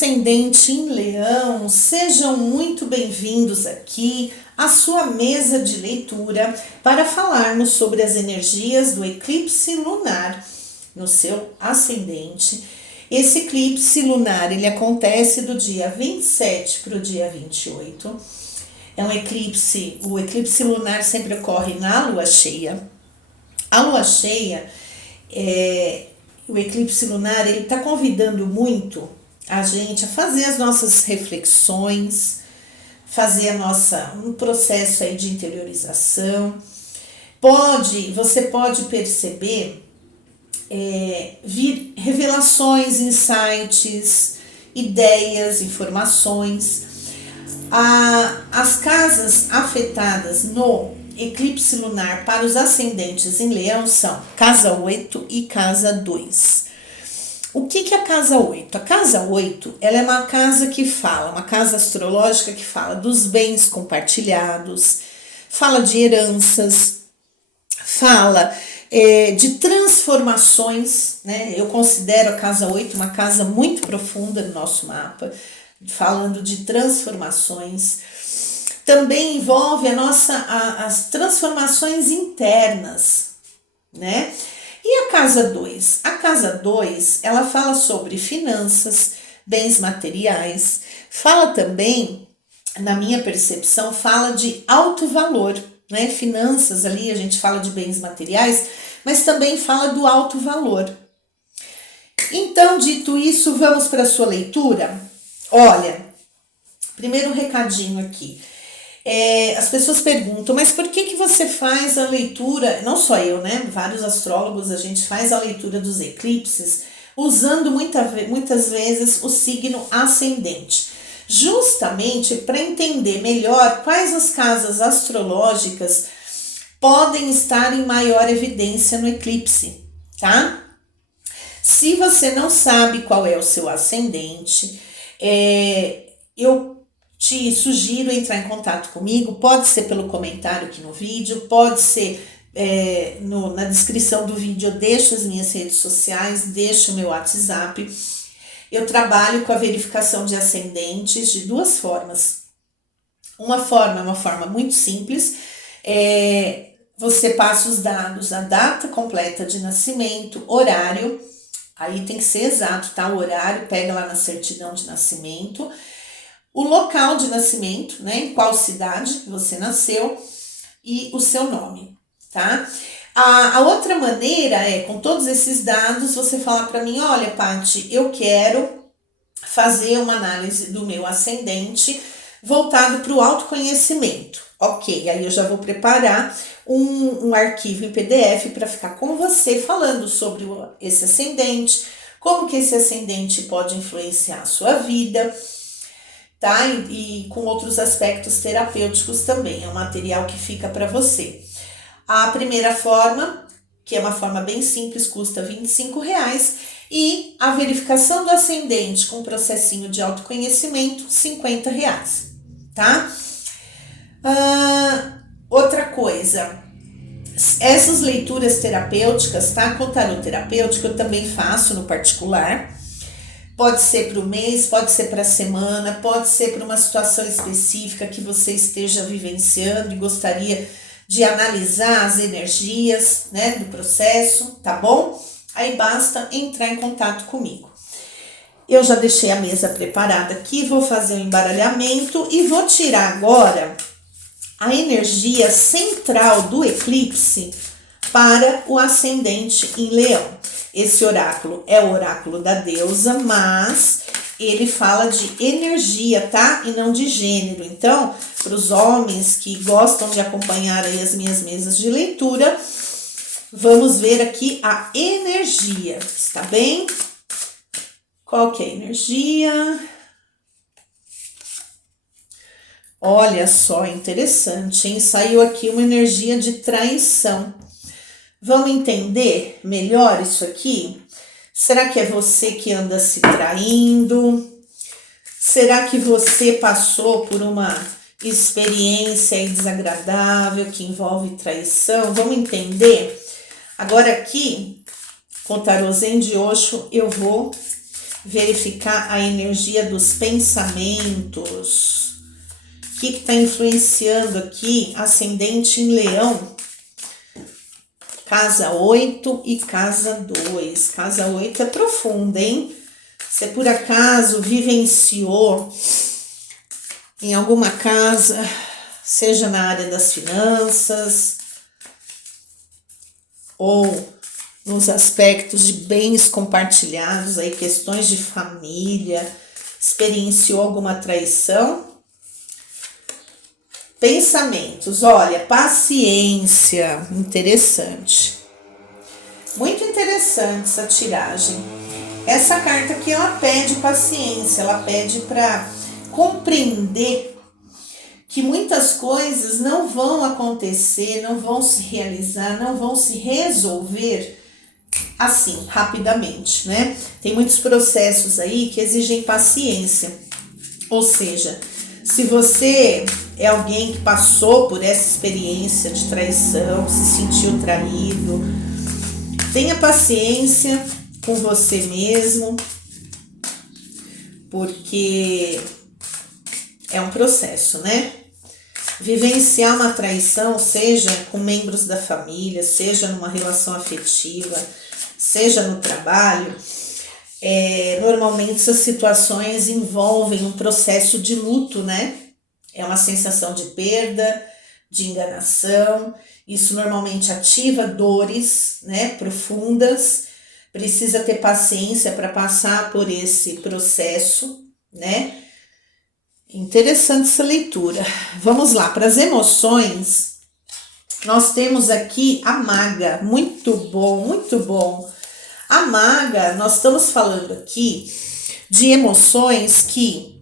ascendente em Leão, sejam muito bem-vindos aqui à sua mesa de leitura para falarmos sobre as energias do eclipse lunar no seu ascendente. Esse eclipse lunar, ele acontece do dia 27 para o dia 28. É um eclipse, o eclipse lunar sempre ocorre na lua cheia. A lua cheia, o eclipse lunar, ele está convidando muito a gente a fazer as nossas reflexões, fazer um processo aí de interiorização. Você pode perceber revelações, insights, ideias, informações. As casas afetadas no eclipse lunar para os ascendentes em Leão são casa 8 e casa 2. O que é a casa 8? A casa 8, ela é uma casa que fala, uma casa astrológica que fala dos bens compartilhados, fala de heranças, fala de transformações, né? Eu considero a casa 8 uma casa muito profunda no nosso mapa, falando de transformações. Também envolve as transformações internas, né? E a casa 2? A casa 2, ela fala sobre finanças, bens materiais, fala também, na minha percepção, fala de alto valor, né? Finanças ali, a gente fala de bens materiais, mas também fala do alto valor. Então, dito isso, vamos para a sua leitura? Olha, primeiro recadinho aqui. As pessoas perguntam, mas por que você faz a leitura, não só eu, né? Vários astrólogos, a gente faz a leitura dos eclipses usando muitas vezes o signo ascendente, justamente para entender melhor quais as casas astrológicas podem estar em maior evidência no eclipse, tá? Se você não sabe qual é o seu ascendente, eu te sugiro entrar em contato comigo, pode ser pelo comentário aqui no vídeo, pode ser na descrição do vídeo, eu deixo as minhas redes sociais, deixo o meu WhatsApp. Eu trabalho com a verificação de ascendentes de duas formas. Uma forma é uma forma muito simples, você passa os dados, a data completa de nascimento, horário, aí tem que ser exato, tá? O horário, pega lá na certidão de nascimento, o local de nascimento, né, em qual cidade você nasceu e o seu nome, tá? A outra maneira com todos esses dados, você falar para mim, olha, Paty, eu quero fazer uma análise do meu ascendente voltado para o autoconhecimento. Ok, aí eu já vou preparar um arquivo em PDF para ficar com você falando sobre esse ascendente, como que esse ascendente pode influenciar a sua vida, tá? E com outros aspectos terapêuticos também, é um material que fica para você. A primeira forma, que é uma forma bem simples, custa R$25, e a verificação do ascendente com processinho de autoconhecimento, R$50, tá? Outra coisa, essas leituras terapêuticas, tá? Com tarô terapêutico eu também faço no particular. Pode ser para o mês, pode ser para a semana, pode ser para uma situação específica que você esteja vivenciando e gostaria de analisar as energias, né, do processo, tá bom? Aí basta entrar em contato comigo. Eu já deixei a mesa preparada aqui, vou fazer o embaralhamento e vou tirar agora a energia central do eclipse para o ascendente em Leão. Esse oráculo é o oráculo da deusa, mas ele fala de energia, tá? E não de gênero. Então, para os homens que gostam de acompanhar aí as minhas mesas de leitura, vamos ver aqui a energia, está bem? Qual que é a energia? Olha só, interessante, hein? Saiu aqui uma energia de traição. Vamos entender melhor isso aqui? Será que é você que anda se traindo? Será que você passou por uma experiência desagradável que envolve traição? Vamos entender? Agora aqui, com o tarô Zen de Osho, eu vou verificar a energia dos pensamentos. O que está influenciando aqui? Ascendente em Leão. Casa 8 e casa 2. Casa 8 é profunda, hein? Você por acaso vivenciou em alguma casa, seja na área das finanças ou nos aspectos de bens compartilhados, aí questões de família, experienciou alguma traição? Pensamentos, olha, paciência, interessante. Muito interessante essa tiragem. Essa carta aqui, ela pede paciência, ela pede para compreender que muitas coisas não vão acontecer, não vão se realizar, não vão se resolver assim, rapidamente, né? Tem muitos processos aí que exigem paciência. Ou seja, se você é alguém que passou por essa experiência de traição, se sentiu traído, tenha paciência com você mesmo, porque é um processo, né? Vivenciar uma traição, seja com membros da família, seja numa relação afetiva, seja no trabalho, normalmente essas situações envolvem um processo de luto, né? É uma sensação de perda, de enganação, isso normalmente ativa dores, né, profundas, precisa ter paciência para passar por esse processo, né? Interessante essa leitura. Vamos lá, para as emoções, nós temos aqui a maga, muito bom, muito bom. A maga, nós estamos falando aqui de emoções que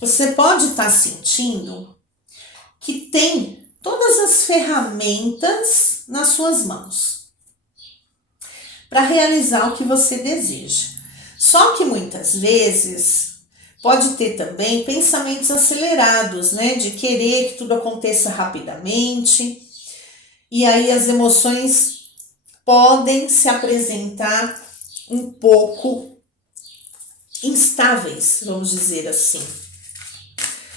você pode estar sentindo que tem todas as ferramentas nas suas mãos para realizar o que você deseja. Só que muitas vezes pode ter também pensamentos acelerados, né? De querer que tudo aconteça rapidamente. E aí as emoções podem se apresentar um pouco instáveis, vamos dizer assim.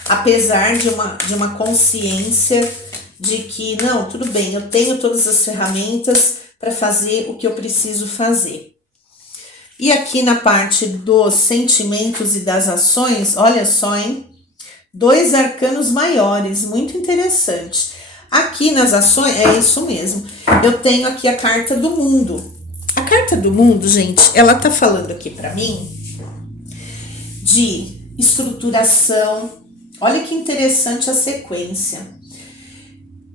Apesar de uma consciência de que, não, tudo bem, eu tenho todas as ferramentas para fazer o que eu preciso fazer. E aqui na parte dos sentimentos e das ações, olha só, hein? 2 arcanos maiores, muito interessante. Aqui nas ações, é isso mesmo, eu tenho aqui a carta do mundo. A carta do mundo, gente, ela tá falando aqui para mim de estruturação. Olha que interessante a sequência.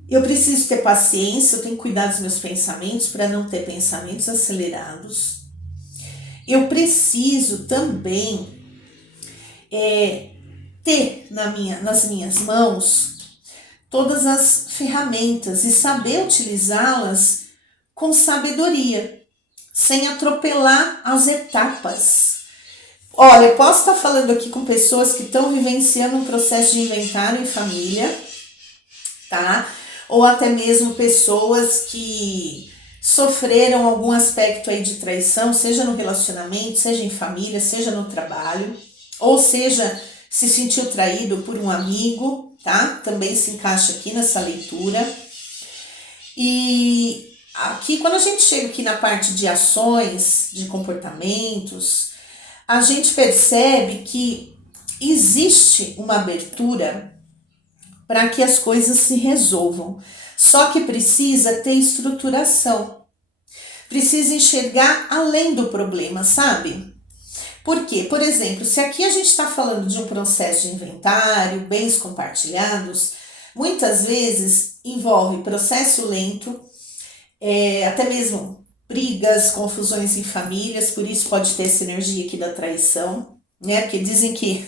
Eu preciso ter paciência, eu tenho que cuidar dos meus pensamentos para não ter pensamentos acelerados. Eu preciso também ter nas minhas mãos todas as ferramentas e saber utilizá-las com sabedoria, sem atropelar as etapas. Olha, eu posso estar falando aqui com pessoas que estão vivenciando um processo de inventário em família, tá? Ou até mesmo pessoas que sofreram algum aspecto aí de traição, seja no relacionamento, seja em família, seja no trabalho, ou seja, se sentiu traído por um amigo, tá? Também se encaixa aqui nessa leitura. E aqui, quando a gente chega aqui na parte de ações, de comportamentos, a gente percebe que existe uma abertura para que as coisas se resolvam. Só que precisa ter estruturação. Precisa enxergar além do problema, sabe? Por quê? Por exemplo, se aqui a gente está falando de um processo de inventário, bens compartilhados, muitas vezes envolve processo lento, até mesmo brigas, confusões em famílias, por isso pode ter essa energia aqui da traição, né? Porque dizem que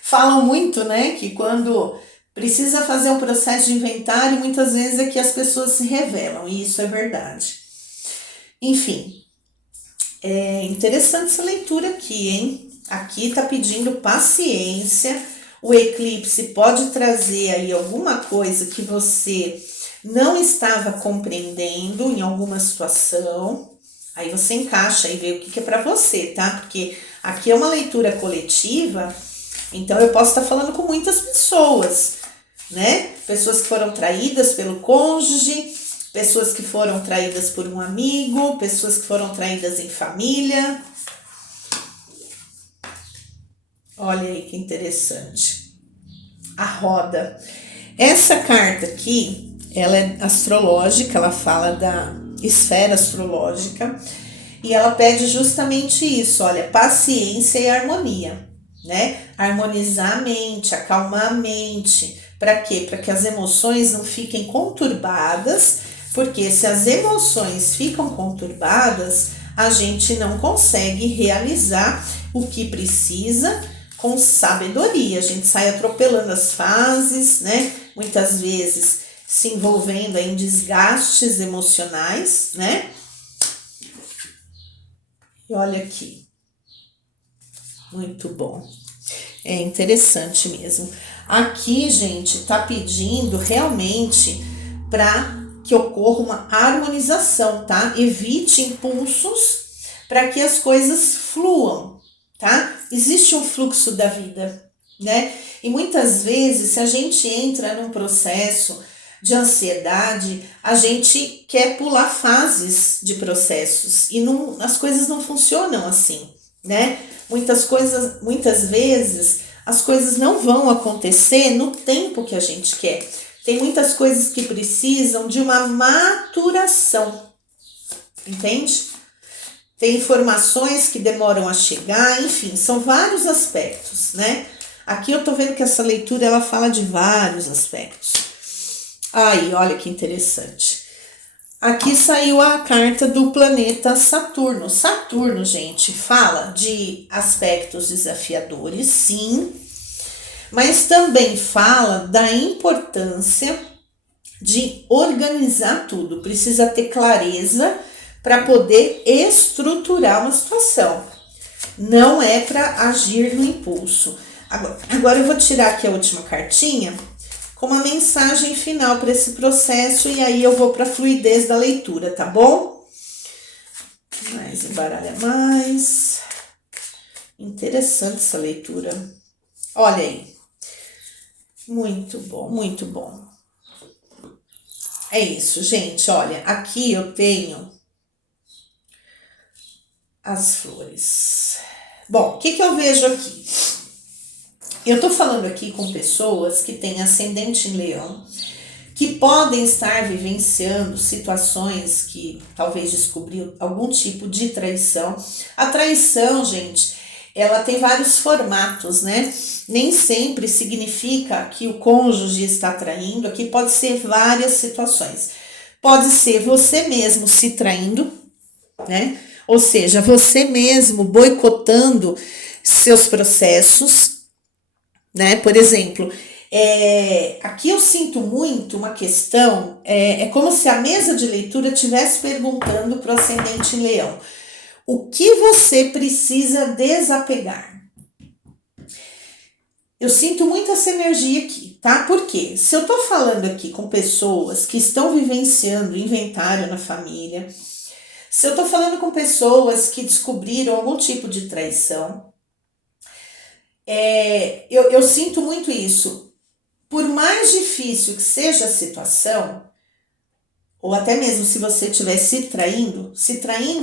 falam muito, né? Que quando precisa fazer um processo de inventário, muitas vezes é que as pessoas se revelam, e isso é verdade. Enfim, é interessante essa leitura aqui, hein? Aqui tá pedindo paciência. O eclipse pode trazer aí alguma coisa que você não estava compreendendo em alguma situação. Aí você encaixa e vê o que é para você, tá? Porque Aqui é uma leitura coletiva, então eu posso estar falando com muitas pessoas, né? Pessoas que foram traídas pelo cônjuge, pessoas que foram traídas por um amigo, pessoas que foram traídas em família. Olha aí que interessante. A roda. Essa carta aqui, ela é astrológica, ela fala da esfera astrológica e ela pede justamente isso, olha, paciência e harmonia, né? Harmonizar a mente, acalmar a mente. Para quê? Para que as emoções não fiquem conturbadas, porque se as emoções ficam conturbadas, a gente não consegue realizar o que precisa com sabedoria. A gente sai atropelando as fases, né? Muitas vezes se envolvendo em desgastes emocionais, né? E olha aqui. Muito bom. É interessante mesmo. Aqui, gente, tá pedindo realmente para que ocorra uma harmonização, tá? Evite impulsos para que as coisas fluam, tá? Existe um fluxo da vida, né? E muitas vezes, se a gente entra num processo de ansiedade, a gente quer pular fases de processos e não, as coisas não funcionam assim, né? Muitas vezes as coisas não vão acontecer no tempo que a gente quer. Tem muitas coisas que precisam de uma maturação, entende? Tem informações que demoram a chegar, enfim, são vários aspectos, né? Aqui eu tô vendo que essa leitura ela fala de vários aspectos. Aí, olha que interessante. Aqui saiu a carta do planeta Saturno. Saturno, gente, fala de aspectos desafiadores, sim, mas também fala da importância de organizar tudo. Precisa ter clareza para poder estruturar uma situação. Não é para agir no impulso. Agora eu vou tirar aqui a última cartinha com uma mensagem final para esse processo e aí eu vou para a fluidez da leitura, tá bom? Mais embaralha mais. Interessante essa leitura. Olha aí. Muito bom, muito bom. É isso, gente. Olha, aqui eu tenho as flores. Bom, o que eu vejo aqui? Eu tô falando aqui com pessoas que têm ascendente em Leão, que podem estar vivenciando situações que talvez descobriu algum tipo de traição. A traição, gente, ela tem vários formatos, né? Nem sempre significa que o cônjuge está traindo. Aqui pode ser várias situações. Pode ser você mesmo se traindo, né? Ou seja, você mesmo boicotando seus processos, né? Por exemplo, aqui eu sinto muito uma questão, é como se a mesa de leitura estivesse perguntando para o ascendente em Leão, o que você precisa desapegar? Eu sinto muito essa energia aqui, tá? Porque se eu tô falando aqui com pessoas que estão vivenciando inventário na família, se eu tô falando com pessoas que descobriram algum tipo de traição, eu sinto muito isso. Por mais difícil que seja a situação, ou até mesmo se você estiver se traindo,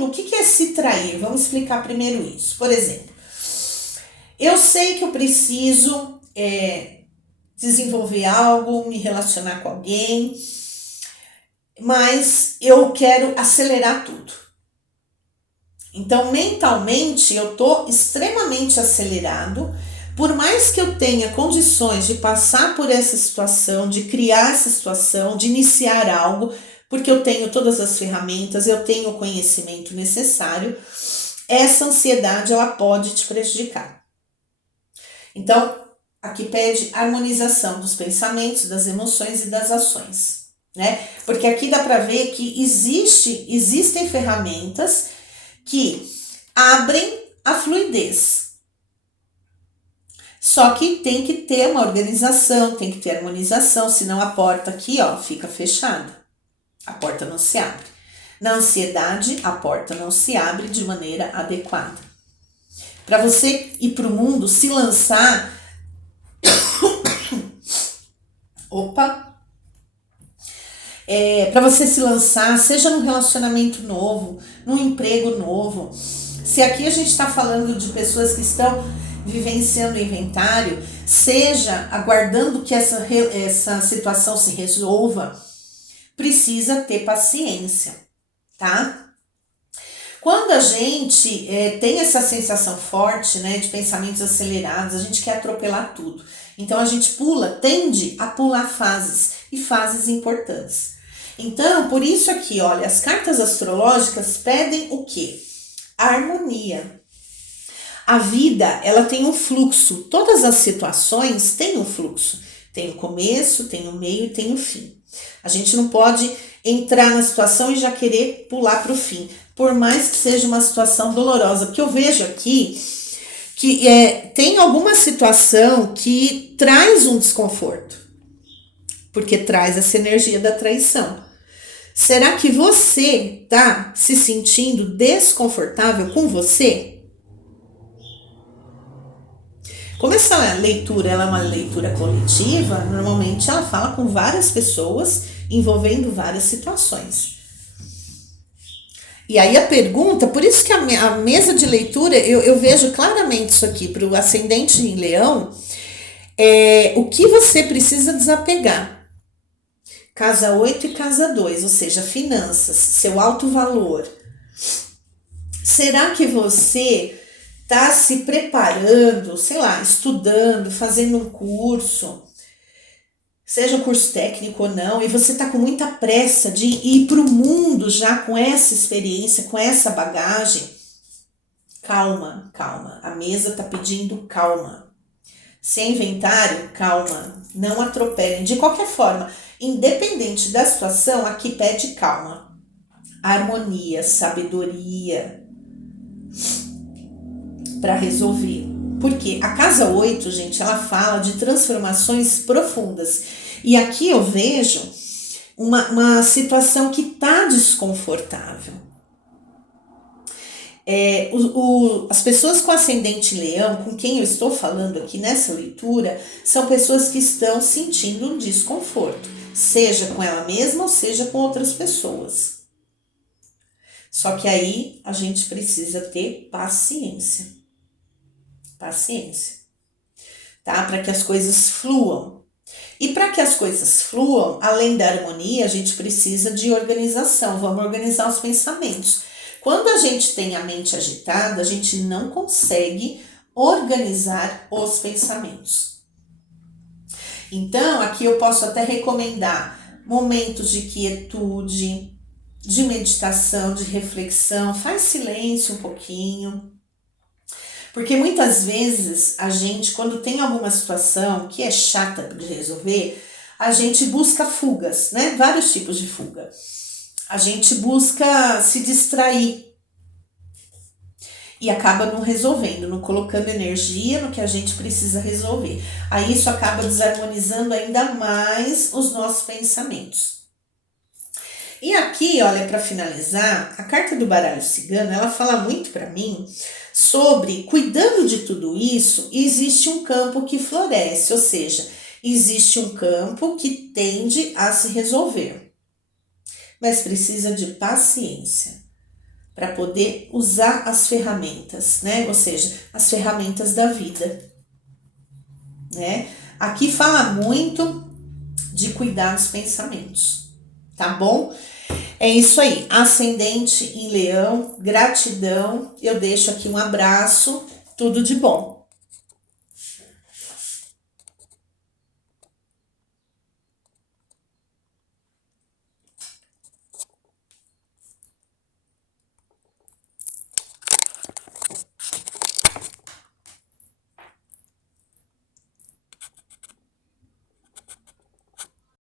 o que é se trair? Vamos explicar primeiro isso. Por exemplo, eu sei que eu preciso desenvolver algo, me relacionar com alguém, mas eu quero acelerar tudo. Então, mentalmente, eu estou extremamente acelerado. Por mais que eu tenha condições de passar por essa situação, de criar essa situação, de iniciar algo, porque eu tenho todas as ferramentas, eu tenho o conhecimento necessário, essa ansiedade ela pode te prejudicar. Então, aqui pede harmonização dos pensamentos, das emoções e das ações, né? Porque aqui dá para ver que existem ferramentas que abrem a fluidez. Só que tem que ter uma organização, tem que ter harmonização, senão a porta aqui, ó, fica fechada. A porta não se abre. Na ansiedade, a porta não se abre de maneira adequada. para você ir para o mundo, se lançar. Opa! Para você se lançar, seja num relacionamento novo, num emprego novo. Se aqui a gente está falando de pessoas que estão vivenciando o inventário, seja aguardando que essa situação se resolva, precisa ter paciência, tá? Quando a gente tem essa sensação forte, né, de pensamentos acelerados, a gente quer atropelar tudo. Então a gente tende a pular fases e fases importantes. Então, por isso aqui, olha, as cartas astrológicas pedem o quê? Harmonia. A vida, ela tem um fluxo. Todas as situações têm um fluxo. Tem o começo, tem o meio e tem o fim. A gente não pode entrar na situação e já querer pular para o fim, por mais que seja uma situação dolorosa. Porque eu vejo aqui que tem alguma situação que traz um desconforto, porque traz essa energia da traição. Será que você tá se sentindo desconfortável com você? Como essa leitura ela é uma leitura coletiva, normalmente ela fala com várias pessoas, envolvendo várias situações. E aí a pergunta, por isso que a mesa de leitura, eu vejo claramente isso aqui, para o ascendente em leão, o que você precisa desapegar. Casa 8 e casa 2, ou seja, finanças, seu alto valor. Será que você está se preparando, sei lá, estudando, fazendo um curso, seja um curso técnico ou não, e você está com muita pressa de ir para o mundo já com essa experiência, com essa bagagem? Calma, calma. A mesa está pedindo calma. Se é inventário, calma. Não atropelem. De qualquer forma, independente da situação, aqui pede calma. Harmonia, sabedoria para resolver. Porque a casa 8, gente, ela fala de transformações profundas. E aqui eu vejo uma situação que está desconfortável. As pessoas com ascendente em leão, com quem eu estou falando aqui nessa leitura, são pessoas que estão sentindo um desconforto, seja com ela mesma ou seja com outras pessoas. Só que aí a gente precisa ter paciência. Paciência, tá? Para que as coisas fluam. E para que as coisas fluam, além da harmonia, a gente precisa de organização. Vamos organizar os pensamentos. Quando a gente tem a mente agitada, a gente não consegue organizar os pensamentos. Então, aqui eu posso até recomendar momentos de quietude, de meditação, de reflexão. Faz silêncio um pouquinho. Porque muitas vezes a gente, quando tem alguma situação que é chata de resolver, a gente busca fugas, né? Vários tipos de fuga. A gente busca se distrair e acaba não resolvendo, não colocando energia no que a gente precisa resolver. Aí isso acaba desarmonizando ainda mais os nossos pensamentos. E aqui, olha, para finalizar, a carta do baralho cigano, ela fala muito para mim sobre, cuidando de tudo isso, existe um campo que floresce, ou seja, existe um campo que tende a se resolver. Mas precisa de paciência para poder usar as ferramentas, né? Ou seja, as ferramentas da vida, né? Aqui fala muito de cuidar dos pensamentos, tá bom? É isso aí, ascendente em leão, gratidão, eu deixo aqui um abraço, tudo de bom.